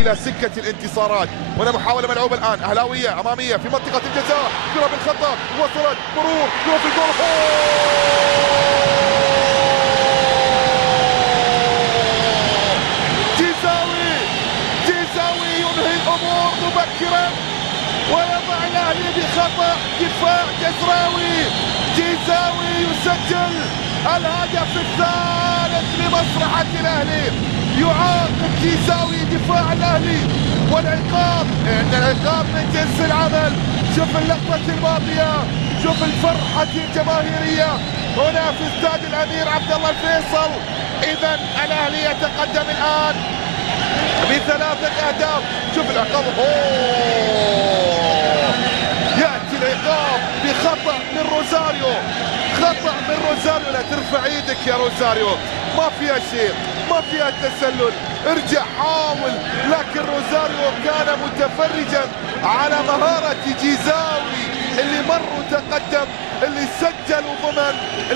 إلى سكة الانتصارات. هنا محاولة ملعوبة الآن أهلاوية أمامية في منطقة الجزاء، كرة بالخطأ وصلت مرور في الجول. جيزاوي ينهي الأمور مبكرا ويضع الأهلي بخطأ دفاع جزراوي. جيزاوي يسجل الهدف الثالث لمصلحة الأهلي. يعاقب جيزاوي دفاع الأهلي والعقاب، إن العقاب من جنس العمل. شوف اللقطة الماضية، شوف الفرحة الجماهيرية هنا في استاد الأمير عبد الله الفيصل. إذا الأهلي يتقدم الآن ب3 أهداف. شوف العقاب، يأتي العقاب بخطأ من روزاريو، خطأ من روزاريو. لا ترفع ايدك يا روزاريو، ما فيها شيء، ما فيها تسلل، ارجع حاول. لكن روزاريو كان متفرجا على مهارة جيزاوي اللي مر وتقدم، اللي سجل وضمن.